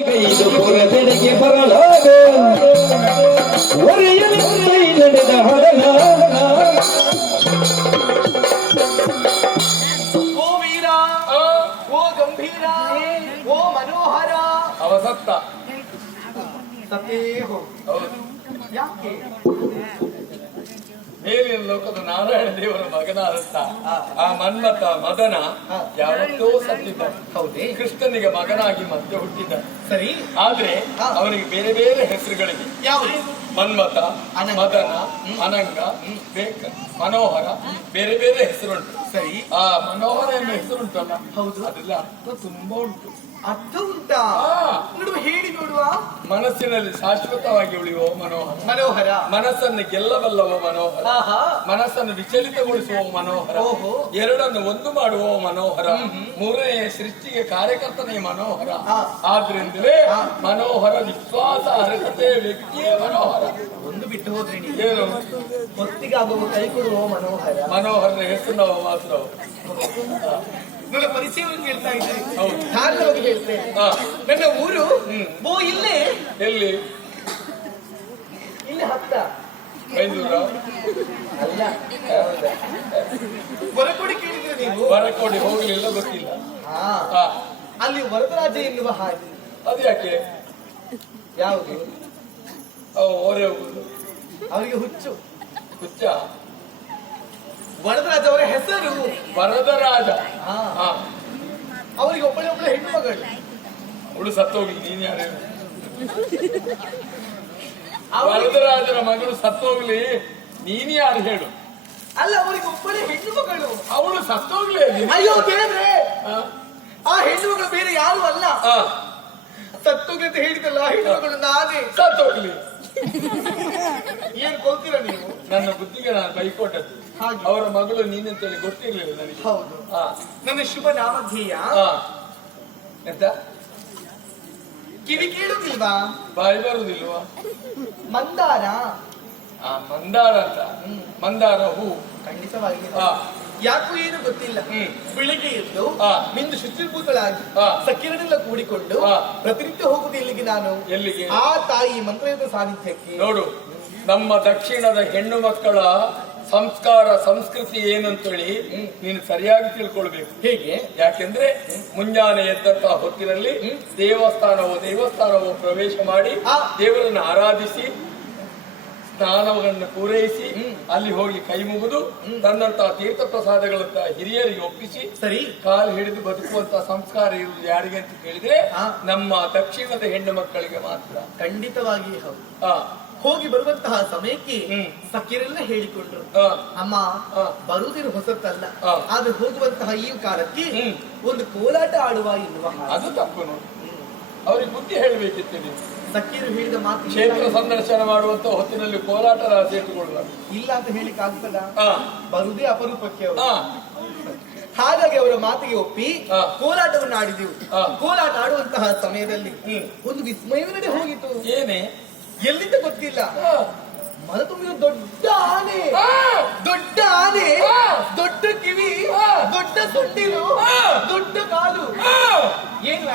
ಇದು ಪುರದೆಡೆಗೆ ಬರಲಾಗ ಒರೆಯಲೈ ನಡೆದ ಹಡಲ ಓ ವೀರ ಓ ಗಂಭೀರ ಓ ಮನೋಹರ. ಅವ ಸತ್ತ. ಸತ್ತೇ ಹೋಗು. ಯಾಕೆ? ಮೇಲಿನ ಲೋಕದ ನಾರಾಯಣ ದೇವರ ಮಗನಾದಂತ ಆ ಮನ್ಮತ ಮದನ ಯಾವತ್ತೋ ಸತ್ತಿದ್ದ. ಹೌದೇ? ಕೃಷ್ಣನಿಗೆ ಮಗನಾಗಿ ಮತ್ತೆ ಹುಟ್ಟಿದ್ದ. ಸರಿ ಆದ್ರೆ ಅವನಿಗೆ ಬೇರೆ ಬೇರೆ ಹೆಸರುಗಳಿವೆ. ಯಾವುದು? ಮನ್ಮತ. ಮದನ ಅನಂಗ ಬೇಕ ಮನೋಹರ ಬೇರೆ ಬೇರೆ ಹೆಸರುಂಟು. ಸರಿ. ಆ ಮನೋಹರ ಎಂಬ ಹೆಸರುಂಟಲ್ಲ? ಹೌದು. ಅದೆಲ್ಲ ಅರ್ಥ ತುಂಬಾ ಉಂಟು. ಅರ್ಥ ಉಂಟಾ? ನೋಡುವ ಹೇಳಿ ನೋಡುವ. ಮನಸ್ಸಿನಲ್ಲಿ ಶಾಶ್ವತವಾಗಿ ಉಳಿಯುವ ಮನೋಹರ. ಮನೋಹರ. ಮನಸ್ಸನ್ನು ಗೆಲ್ಲಬಲ್ಲವ ಮನೋಹರ. ಆಹಾ. ಮನಸ್ಸನ್ನು ವಿಚಲಿತಗೊಳಿಸುವ ಮನೋಹರ. ಎರಡನ್ನು ಒಂದು ಮಾಡುವ ಮನೋಹರ. ಮೂರನೆಯ ಸೃಷ್ಟಿಗೆ ಕಾರ್ಯಕರ್ತನೇ ಮನೋಹರ. ಆ. ಆದ್ರಿಂದಲೇ ಮನೋಹರ ವಿಶ್ವಾಸ ಅರ್ಹತೆ ವ್ಯಕ್ತಿಯೇ ಮನೋಹರ. ಒಂದು ಬಿಟ್ಟು ಹೋದ್ರೆ ನೀವು. ಏನು? ಹೊತ್ತಿಗಾಗುವ ಕೈ ಕೊಡುವ ಮನೋಹರ. ಮನೋಹರನ ಹೆಸರು ನಾವು ಮಾತ್ರ. ನನ್ನ ಪರಿಚಯವನ್ನು ಕೇಳ್ತಾ ಇದ್ದೇನೆ. ಹೌದು. ಕಾರಣವಾಗಿ ಹೇಳ್ತೇನೆ. ಹಾ. ನನ್ನ ಊರು. ಓ ಇಲ್ಲೇ? ಎಲ್ಲಿ? ಇಲ್ಲಿ ಹತ್ತ. ಬೈಂದೂರ ಅಲ್ಲ. ಹೊರಕೊಡಿ ಕೇಳಿದ್ರೆ ನೀವು. ಬರಕೋಡಿ ಹೋಗ್ಲಿಲ್ಲ ಗೊತ್ತಿಲ್ಲ. ಅಲ್ಲಿ ವರದರಾಜ ಎನ್ನುವ ಹಾಗೆ. ಅದು ಯಾಕೆ? ಯಾವುದು? ಓರೆ ಹೋಗುದು ಅವರಿಗೆ ಹುಚ್ಚು. ಹುಚ್ಚ? ವರದರಾಜ ಅವರ ಹೆಸರು? ವರದರಾಜ. ಅವರಿಗೆ ಒಬ್ಬಳೆ ಒಬ್ಬಳೆ ಹೆಣ್ಣು ಮಗಳು. ಅವಳು ಸತ್ತೋಗಿ ನೀನ್ ಯಾರು? ವರದರಾಜರ ಮಗಳು ಸತ್ತೋಗ್ಲಿ ನೀನ್ ಯಾರು ಹೇಳು? ಅಲ್ಲ ಅವರಿಗೆ ಒಬ್ಬಳೆ ಹೆಣ್ಣು ಮಗಳು. ಅವಳು ಸತ್ತೋಗ್ಲಿ. ಅಯ್ಯೋ ದೇವ್ರೆ. ಆ, ಹೆಣ್ಣು ಮಗಳು ಬೇರೆ ಯಾರು ಅಲ್ಲ. ಸತ್ತೋಗ್ಲಿ ಅಂತ ಹೇಳಿದಲ್ಲ ಹೇಳಿದ್ರು ನಾನೇ. ಸತ್ತೋಗ್ಲಿ ಏನ್ ಕೊಲ್ತೀರಾ ನೀವು? ನನ್ನ ಬುದ್ಧಿಗೆ ನಾನು ಬೈಕೊಟ್ಟದ್ದು. ಅವರ ಮಗಳು ನೀನಂತೇಳಿ ಗೊತ್ತಿರ್ಲಿಲ್ಲ ನನಗೆ. ಹೌದು. ನನ್ನ ಶುಭ ನಾಮಧೇಯ. ಎಂತ? ಕಿವಿ ಕೇಳುದಿಲ್ವಾ? ಬಾಯಿ ಬರುದಿಲ್ವಾ? ಮಂದಾರ. ಆ ಮಂದಾರ ಅಂತ. ಮಂದಾರ ಹೂ. ಖಂಡಿತವಾಗಿ. ಯಾಕೂ ಏನು ಗೊತ್ತಿಲ್ಲ. ಬೆಳಿಗ್ಗೆ ಎದ್ದು ನಿಂದು ಶುಚಿರ್ಭೂತಳಾಗಿ. ಸಕ್ಕಿರನೆಲ್ಲ ಕೂಡಿಕೊಂಡು. ಪ್ರತಿನಿತ್ಯ ಹೋಗುದು ಎಲ್ಲಿಗೆ ನಾನು? ಎಲ್ಲಿಗೆ? ಆ ತಾಯಿ ಮಂತ್ರದ ಸಾನ್ನಿಧ್ಯಕ್ಕೆ. ನೋಡು ನಮ್ಮ ದಕ್ಷಿಣದ ಹೆಣ್ಣು ಮಕ್ಕಳ ಸಂಸ್ಕಾರ ಸಂಸ್ಕೃತಿ ಏನಂತೇಳಿ ನೀನು ಸರಿಯಾಗಿ ತಿಳ್ಕೊಳ್ಬೇಕು. ಹೇಗೆ? ಯಾಕೆಂದ್ರೆ ಮುಂಜಾನೆ ಎದ್ದಂತಹ ಹೊತ್ತಿನಲ್ಲಿ ದೇವಸ್ಥಾನವೋ ದೇವಸ್ಥಾನವೋ ಪ್ರವೇಶ ಮಾಡಿ. ದೇವರನ್ನು ಆರಾಧಿಸಿ ಸ್ನಾನವನ್ನು ಪೂರೈಸಿ ಅಲ್ಲಿ ಹೋಗಿ ಕೈ ಮುಗಿದು ತನ್ನಂತಹ ತೀರ್ಥ ಪ್ರಸಾದಗಳಂತ ಹಿರಿಯರಿಗೆ ಒಪ್ಪಿಸಿ ಸರಿ ಕಾಲು ಹಿಡಿದು ಬದುಕುವಂತ ಸಂಸ್ಕಾರ ಇರುವುದು ಯಾರಿಗೆ ಅಂತ ಕೇಳಿದ್ರೆ. ನಮ್ಮ ದಕ್ಷಿಣದ ಹೆಣ್ಣು ಮಕ್ಕಳಿಗೆ ಮಾತ್ರ ಖಂಡಿತವಾಗಿ ಹೌದು ಹೋಗಿ ಬರುವಂತಹ ಸಮಯಕ್ಕೆ ಹ್ಮ್. ಸಖಿರೆಲ್ಲ ಹೇಳಿಕೊಂಡ್ರು ಅಮ್ಮ. ಬರುವುದಿರು ಹೊಸತಲ್ಲ ಆ. ಆದ್ರೆ ಹೋಗುವಂತಹ ಈ ಕಾಲಕ್ಕೆ. ಒಂದು ಕೋಲಾಟ ಆಡುವ ಎನ್ನುವ. ಅದು ತಪ್ಪು ನೋಡಿ ಅವ್ರಿಗೆ ಬುದ್ಧಿ ಹೇಳಬೇಕಿತ್ತು ನೀವು ಸಖಿರು ಹೇಳಿದ ಮಾತು ಕ್ಷೇತ್ರ ಸಂದರ್ಶನ ಮಾಡುವಂತ ಹೊತ್ತಿನಲ್ಲಿ ಕೋಲಾಟ ಇಟ್ಟುಕೊಳ್ಳಬಾರ್ದು ಇಲ್ಲ ಅಂತ ಹೇಳಿಕ್ ಆಗ್ತದ? ಬರುದೇ ಅಪರೂಪಕ್ಕೆ ಅವರು. ಹಾಗಾಗಿ ಅವರ ಮಾತಿಗೆ ಒಪ್ಪಿ. ಕೋಲಾಟವನ್ನು ಆಡಿದೆವು. ಕೋಲಾಟ ಆಡುವಂತಹ ಸಮಯದಲ್ಲಿ ಒಂದು ವಿಸ್ಮಯವೇ ನಡೆ ಹೋಗಿತ್ತು. ಏನೇ? ಎಲ್ಲಿಂದ ಗೊತ್ತಿಲ್ಲ. ಮರ ತುಂಬಿದ ದೊಡ್ಡ ಆನೆ. ದೊಡ್ಡ ಆನೆ. ದೊಡ್ಡ ಕಿವಿ. ದೊಡ್ಡ ಸೊಂಡಿಲು. ದೊಡ್ಡ ಕಾಲು? ಏನು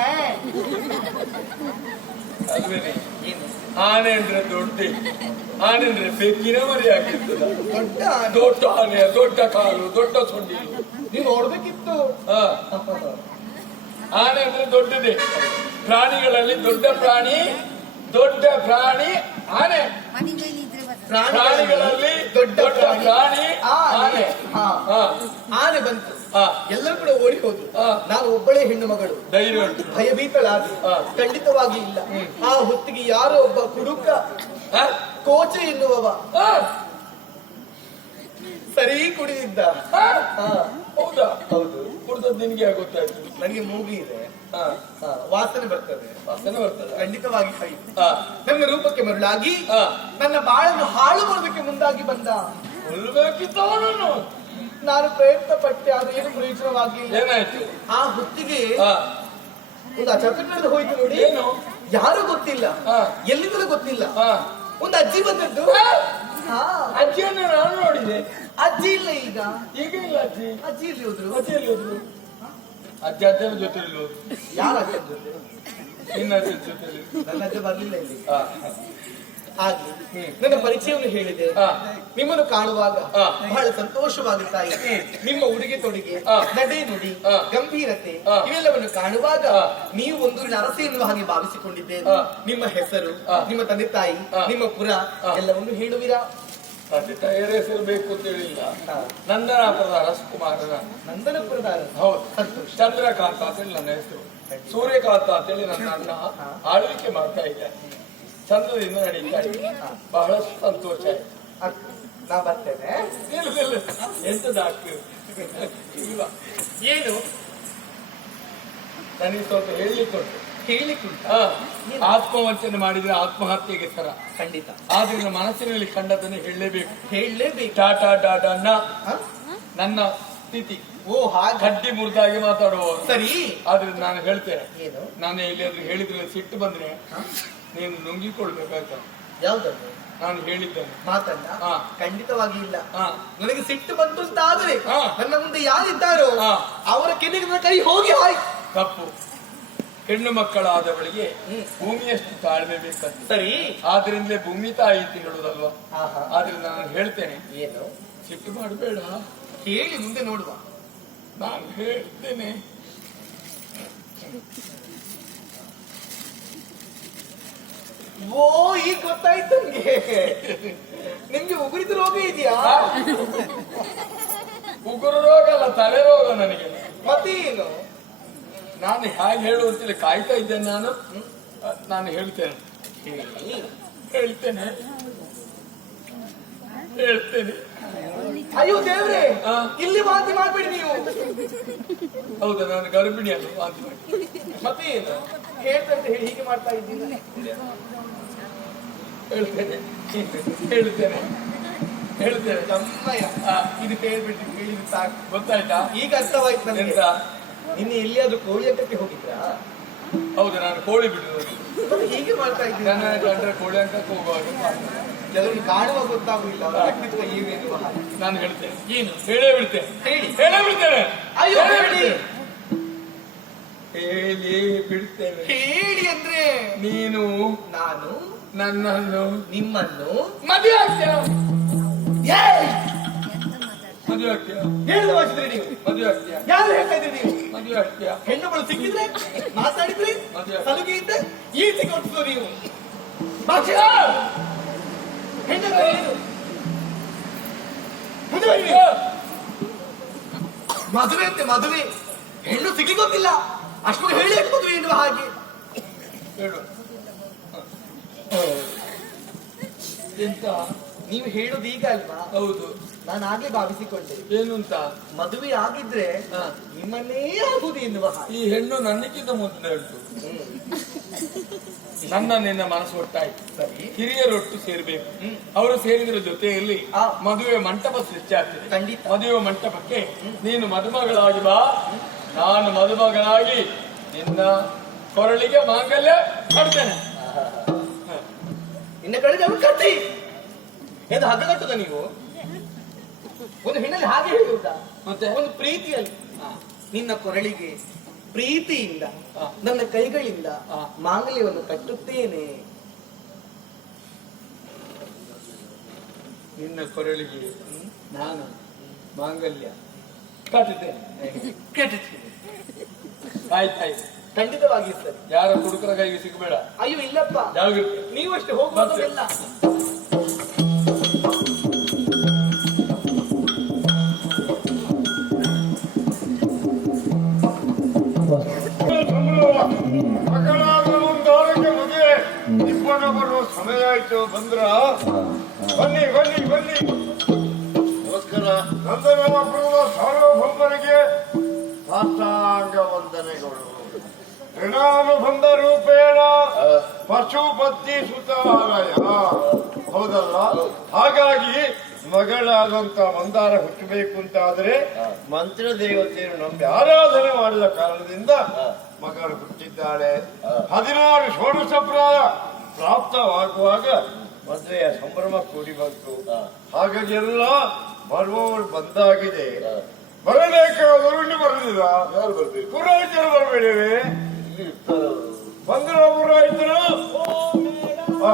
ಆನೆ ಅಂದ್ರೆ ದೊಡ್ಡ. ಆನೆ ಅಂದ್ರೆ ಬೆಕ್ಕಿನ ಮರಿ ಆಗಿರ್ತದ. ದೊಡ್ಡ ಆನೆ ದೊಡ್ಡ ಆನೆ ದೊಡ್ಡ ಕಾಲು ದೊಡ್ಡ ಸೊಂಡಿ ನೀವು ನೋಡ್ಬೇಕಿತ್ತು. ಆನೆ ಅಂದ್ರೆ ದೊಡ್ಡದೇ. ಪ್ರಾಣಿಗಳಲ್ಲಿ ದೊಡ್ಡ ಪ್ರಾಣಿ ದೊಡ್ಡ ಪ್ರಾಣಿ ಆನೆ. ಪ್ರಾಣಿಗಳಲ್ಲಿ ದೊಡ್ಡ ದೊಡ್ಡ ಪ್ರಾಣಿ. ಆನೆ. ಆನೆ. ಹಾ. ಆ, ಆನೆ ಬಂತು. ಎಲ್ಲರೂ ಕೂಡ ಓಡಿ ಹೋದ್ರು. ನಾನು ಒಬ್ಬಳೇ ಹೆಣ್ಣು ಮಗಳು. ಭಯಭೀತಳಾದ. ಖಂಡಿತವಾಗಿ ಇಲ್ಲ. ಆ ಹೊತ್ತಿಗೆ ಯಾರೋ ಒಬ್ಬ ಕುಡುಕ ಕೋಚ ಎನ್ನುವವ. ಸರಿ ಕುಡಿದಿದ್ದ. ಹೌದಾ? ಹೌದು. ಕುಡಿದದ್ದು ನಿನ್ಗೆ ಗೊತ್ತಾಯ್ತು ನನಗೆ ಮೂಗಿ ಇದೆ. ವಾಸನೆ ಬರ್ತದೆ. ವಾಸನೆ ಬರ್ತದೆ. ಖಂಡಿತವಾಗಿ ಹೈ ನನ್ನ ರೂಪಕ್ಕೆ ಮರುಳಾಗಿ ನನ್ನ ಬಾಳನ್ನು ಹಾಳು ಮಾಡೋದಕ್ಕೆ ಮುಂದಾಗಿ ಬಂದ. ನಾನು ಪ್ರಯತ್ನ ಪಟ್ಟೆ ಅದು ಏನು ಪ್ರಯೋಜನವಾಗಿಲ್ಲ. ಏನಾಯ್ತು? ಆ ಹೊತ್ತಿಗೆ ಒಂದು ಅಚತುರ್ಣದ ಹೋಯ್ತು ನೋಡಿ. ಏನು? ಯಾರು ಗೊತ್ತಿಲ್ಲ. ಹಾ. ಎಲ್ಲಿಂದಲೂ ಗೊತ್ತಿಲ್ಲ. ಒಂದು ಅಜ್ಜಿ ಬಂದದ್ದು. ಹಾ. ಅಜ್ಜಿಯನ್ನು ನಾನು ನೋಡಿದೆ. ಅಜ್ಜಿ ಇಲ್ಲ ಈಗ. ಈಗ ಇಲ್ಲ ಅಜ್ಜಿ. ಅಜ್ಜಿ ಇಲ್ಲಿ ಹೋದ್ರು? ಅಜ್ಜಿ ಎಲ್ಲಿ ಹೋದ್ರು? ಅಜ್ಜಿ ಅಜ್ಜನ ಜೊತೆ ಹೋದ್ರು. ಯಾರ ಅಜ್ಜಿ? ಜೊತೆ ನಿನ್ನ ಅಜ್ಜನ ಜೊತೆಲಿ ನನ್ನ ಅಜ್ಜ ಬರ್ಲಿಲ್ಲ ಇಲ್ಲಿ. ಆಗ್ಲಿ. ನನ್ನ ಪರಿಚಯವನ್ನು ಹೇಳಿದೆ. ನಿಮ್ಮನ್ನು ಕಾಣುವಾಗ. ಬಹಳ ಸಂತೋಷವಾಗುತ್ತಾ ಇದೆ ನಿಮ್ಮ ಉಡುಗೆ ತೊಡುಗೆ. ನಡೆ ನುಡಿ. ಗಂಭೀರತೆ. ಇವೆಲ್ಲವನ್ನು ಕಾಣುವಾಗ ನೀವು ಒಂದು ನರಸೆ ಎನ್ನುವ ಹಾಗೆ ಭಾವಿಸಿಕೊಂಡಿದ್ದೇನೆ. ನಿಮ್ಮ ಹೆಸರು. ನಿಮ್ಮ ತಂದೆ ತಾಯಿ. ನಿಮ್ಮ ಪುರ. ಎಲ್ಲವನ್ನು ಹೇಳುವಿರಾ ತಂದೆ ತಾಯಿಯರ ಹೆಸರು ಬೇಕು ಅಂತ ಹೇಳಿಲ್ಲ. ನಂದನಾಪುರದ ಅರಸಕುಮಾರನ ನಂದನಪುರದ. ಹೌದು ಚಂದ್ರಕಾಂತ ಅಂತೇಳಿ ನನ್ನ ಹೆಸರು ಸೂರ್ಯಕಾಂತ ಅಂತೇಳಿ ನನ್ನ ಅಣ್ಣ ಆಳ್ವಿಕೆ ಮಾಡ್ತಾ ಇದ್ದಾರೆ ಚಂದ್ರದಿಂದ ನಡೀತಾ ಇದೆ. ಬಹಳ ಸಂತೋಷ ಆಯ್ತು. ನಾ ಬರ್ತೇನೆ. ಎಂತದ ಇಲ್ಲ ಏನು? ನನಗೆ ಸ್ವಲ್ಪ ಹೇಳಿಕೊಂಡು ಹೇಳಿಕೊಂಡು ಆ, ಆತ್ಮವಂಚನೆ ಮಾಡಿದ್ರೆ ಆತ್ಮಹತ್ಯೆಗೆ ತರ ಖಂಡಿತ. ಆದ್ರಿಂದ ಮನಸ್ಸಿನಲ್ಲಿ ಕಂಡದನ್ನು ಹೇಳಲೇಬೇಕು. ಹೇಳಲೇಬೇಕು. ಟಾಟಾ ಡಾಡಾ? ನನ್ನ ಸ್ಥಿತಿ. ಓ ಹಾಗೆ. ಕಡ್ಡಿ ಮುರಿದಾಗಿ ಮಾತಾಡುವ ಸರಿ. ಆದ್ರೆ ನಾನು ಹೇಳ್ತೇನೆ. ಏನು? ನಾನು ಎಲ್ಲಿಯಾದ್ರೂ ಹೇಳಿದ್ರೆ ಸಿಟ್ಟು ಬಂದ್ರೆ ನೀನು ನುಂಗಿಕೊಳ್ಬೇಕಾಯ್ತು. ಯಾವ್ದನ್ನು ನಾನು ಹೇಳಿದ್ದೇನೆ. ಮಾತಲ್ಲ ಹಾ. ಖಂಡಿತವಾಗಿ ಇಲ್ಲ. ಹಾ. ನನಗೆ ಸಿಟ್ಟು ಬಂತು ಅಂತ ಆದ್ರೆ ಹಾ. ನನ್ನ ಮುಂದೆ ಯಾರಿದ್ದಾರೋ ಹಾ. ಅವರ ಕೆನ್ನೆಗೆ ನನ್ನ ಕೈ ಹೋಗಿ ಹಾಯ್. ತಪ್ಪು. ಹೆಣ್ಣು ಮಕ್ಕಳಾದವಳಿಗೆ ಹ್ಮ್. ಭೂಮಿಯಷ್ಟು ತಾಳ್ಮೆ ಬೇಕಂತ. ಸರಿ. ಆದ್ರಿಂದಲೇ ಭೂಮಿ ತಾಯಿ ಅಂತ ಹೇಳುದಲ್ವಾ? ಆಹಾ. ಆದ್ರಿಂದ ನಾನು ಹೇಳ್ತೇನೆ. ಏನು? ಸಿಟ್ಟು ಮಾಡಬೇಡ. ಹೇಳಿ ಮುಂದೆ ನೋಡುವ. ನಾನು ಹೇಳ್ತೇನೆ ಓ ಈಗ ಗೊತ್ತಾಯ್ತು ನಿಮ್ಗೆ ನಿಮ್ಗೆ ಉಗುರಿದ ರೋಗ ಇದೆಯಾ ಉಗುರು ರೋಗ ಅಲ್ಲ ತಲೆ ರೋಗ ನನಗೆ ಮತ್ತೆ ಏನು ನಾನು ಹೇಗೆ ಹೇಳುವಂತೇಳಿ ಕಾಯ್ತಾ ಇದ್ದೇನೆ ನಾನು ನಾನು ಹೇಳ್ತೇನೆ ಹೇಳ್ತೇನೆ ಹೇಳ್ತೇನೆ ಅಯ್ಯೋ ದೇವ್ರೆ ಇಲ್ಲಿ ವಾಂತಿ ಮಾಡ್ಬೇಡಿ ನೀವು. ಹೌದಾ ನಾನು ಗರ್ಭಿಣಿ ಅಲ್ಲ ವಾಂತಿ ಮಾಡಿ ಮತ್ತೆ ಏನು? ಹೇಳ್ತಾ ಅಂತ ಹೇಳಿ ಹೀಗೆ ಮಾಡ್ತಾ ಇದ್ದೀನಿ ಹೇಳ್ತೇನೆ ಹೇಳ್ತೇನೆ ಹೇಳ್ತೇನೆ. ತಮ್ಮಯ್ಯ ಇದು ಕೇಳ್ಬಿಟ್ಟು ಕೇಳಿದ್ರೆ ಸಾಕು. ಗೊತ್ತಾಯ್ತಾ? ಈಗ ಅರ್ಥವಾಯ್ತು ನನಗೆ ನಿನ್ನೆ ಎಲ್ಲಿಯಾದ್ರೂ ಕೋಳಿ ಅಂಕಕ್ಕೆ ಹೋಗಿದ್ರಾ? ಹೌದು ನಾನು ಕೋಳಿ ಬಿಡುದು ಹೀಗೆ ಮಾಡ್ತಾ ಇದ್ದೀನಿ ನನ್ನ ಕಂಡ್ರೆ ಕೋಳಿ ಅಂತ ಹೋಗುವಾಗ. ಕೆಲವರು ಕಾಣುವ ಗೊತ್ತಾಗುವುದಿಲ್ಲ ಅವರ ವ್ಯಕ್ತಿತ್ವ ಏನು ಎನ್ನುವ ಹಾಗೆ. ನಾನು ಹೇಳ್ತೇನೆ. ಏನು? ಹೇಳೇ ಬಿಡ್ತೇನೆ. ಹೇಳಿ. ಹೇಳೇ ಬಿಡ್ತೇನೆ. ಅಯ್ಯೋ, ಬಿಡಿ ಹೇಳಿ. ಬಿಡ್ತೇವೆ ಹೇಳಿ ಬಿಡ್ತೇನೆ. ಹೇಳಿ ಅಂದ್ರೆ? ನೀನು ನಾನು ನನ್ನನ್ನು ನಿಮ್ಮನ್ನು ಮದುವೆ ಆಗ್ತೇನೆ! ಮದುವೆ ಆಗ್ತೀಯ? ಹೇಳಿದ ವಾಚಿದ್ರಿ ನೀವು. ಮದುವೆ ಆಗ್ತೀಯ? ಯಾರು ಹೇಳ್ತಾ ಇದ್ರಿ ನೀವು? ಮದುವೆ ಆಗ್ತೀಯ? ಹೆಣ್ಣುಗಳು ಸಿಕ್ಕಿದ್ರೆ ಮಾತಾಡಿದ್ರೆ ಮದುವೆ. ಸಲುಗೆ ಇದ್ದ ಈ ಕೊಟ್ಟಿದ್ರು ನೀವು. ಏನು ಮದುವೆ ಅಂತೆ ಮದುವೆ ಹೆಣ್ಣು ಸಿಕ್ಕಿ ಗೊತ್ತಿಲ್ಲ ಅಷ್ಟು ಹೇಳಿ ಮದುವೆ ಎನ್ನುವ ಹಾಗೆ. ಎಂತ ನೀವು ಹೇಳೋದು ಈಗ ಅಲ್ವಾ? ಹೌದು. ನಾನು ಹಾಗೆ ಭಾವಿಸಿಕೊಂಡೆ. ಏನು ಅಂತ ಮದುವೆ ಆಗಿದ್ರೆ. ನಿಮ್ಮನ್ನೇ ಆಗುದು ಎನ್ನುವ ಹಾಗೆ. ಈ ಹೆಣ್ಣು ನನ್ನಕ್ಕಿಂತ ಮೊದಲು ಹೇಳ್ತು ನನ್ನ ನಿನ್ನ ಮನಸ್ಸು ಒಟ್ಟಾಯ್ತು. ಸರಿ. ಹಿರಿಯರೊಟ್ಟು ಸೇರ್ಬೇಕು. ಅವರು ಸೇರಿದ್ರ ಜೊತೆಯಲ್ಲಿ ಆ. ಮದುವೆ ಮಂಟಪ ಸೃಷ್ಟಿ ಆಗ್ತದೆ. ಖಂಡಿತ. ಮದುವೆ ಮಂಟಪಕ್ಕೆ ನೀನು ಮದುಮಗಳಾಗಿ ಬಾ. ನಾನು ಮದುಮಗಳಾಗಿ ನಿನ್ನ ಕೊರಳಿಗೆ ಮಾಂಗಲ್ಯ ಮಾಡ್ತೇನೆ ನಿನ್ನ ಕಡೆ ಅವನು ಕಟ್ಟಿ ಎಂದು ಹಗ್ಗ ಕಟ್ಟುದ ನೀವು? ಒಂದು ಹೆಣ್ಣಲ್ಲಿ ಹಾಗೆ ಹೇಳುವುದಾ ಮತ್ತೆ ಒಂದು ಪ್ರೀತಿಯಲ್ಲಿ. ನಿನ್ನ ಕೊರಳಿಗೆ ಪ್ರೀತಿಯಿಂದ. ನನ್ನ ಕೈಗಳಿಂದ. ಮಾಂಗಲ್ಯವನ್ನು ಕಟ್ಟುತ್ತೇನೆ. ನಿನ್ನ ಕೊರಳಿಗೆ ನಾನು ಮಾಂಗಲ್ಯ ಕಟ್ಟುತ್ತೇನೆ. ಆಯ್ತಾಯ್ತು ಖಂಡಿತವಾಗಿ ಸರ್. ಯಾರ ಹುಡುಕರ ಕೈಗೆ ಸಿಗಬೇಡ. ಅಯ್ಯೋ ಇಲ್ಲಪ್ಪ. ನೀವು ನೀವಷ್ಟೇ ಹೋಗುವುದೆಲ್ಲ ಬಂದ್ರ? ಬನ್ನಿ ಬನ್ನಿ ಬನ್ನಿ. ನಮಸ್ಕಾರ ಸಾರ್ವಭೌಮರಿಗೆ ಸಾಷ್ಟಾಂಗ ವಂದನೆಗಳು ಋಣಾನುಬಂಧ ರೂಪೇಣ ಪಶುಪತಿ ಸುತಾಲಯ ಹೌದಲ್ಲ? ಹಾಗಾಗಿ ಮಗಳಾದಂತ ಮಂದಾರ ಹುಟ್ಟಬೇಕು ಅಂತ ಆದ್ರೆ ಮಂತ್ರ ದೇವತೆಯನ್ನು ನಂಬಿ ಆರಾಧನೆ ಮಾಡಿದ ಕಾರಣದಿಂದ ಮಗಳು ಹುಟ್ಟಿದ್ದಾಳೆ. ಹದಿನಾರು ಷೋಡಶ ಪ್ರಾಯ. ಪ್ರಾಪ್ತವಾಗುವಾಗ ಮದುವೆಯ ಸಂಭ್ರಮ ಕೂಡಿ ಬಂತು. ಹಾಗಾಗಿ ಎಲ್ಲ ಬರುವವರು ಬಂದಾಗಿದೆ. ಬರಬೇಕಾದವರು ಇನ್ನು ಬರಲಿಲ್ಲ. ಯಾರು ಬರ್ಬೇಕು? ಪುರೋಹಿತರು ಬರಬೇಡಿವೆ. ಅವರು ಬಂದ್ರ ಪುರೋಹಿತರು. ಹಾ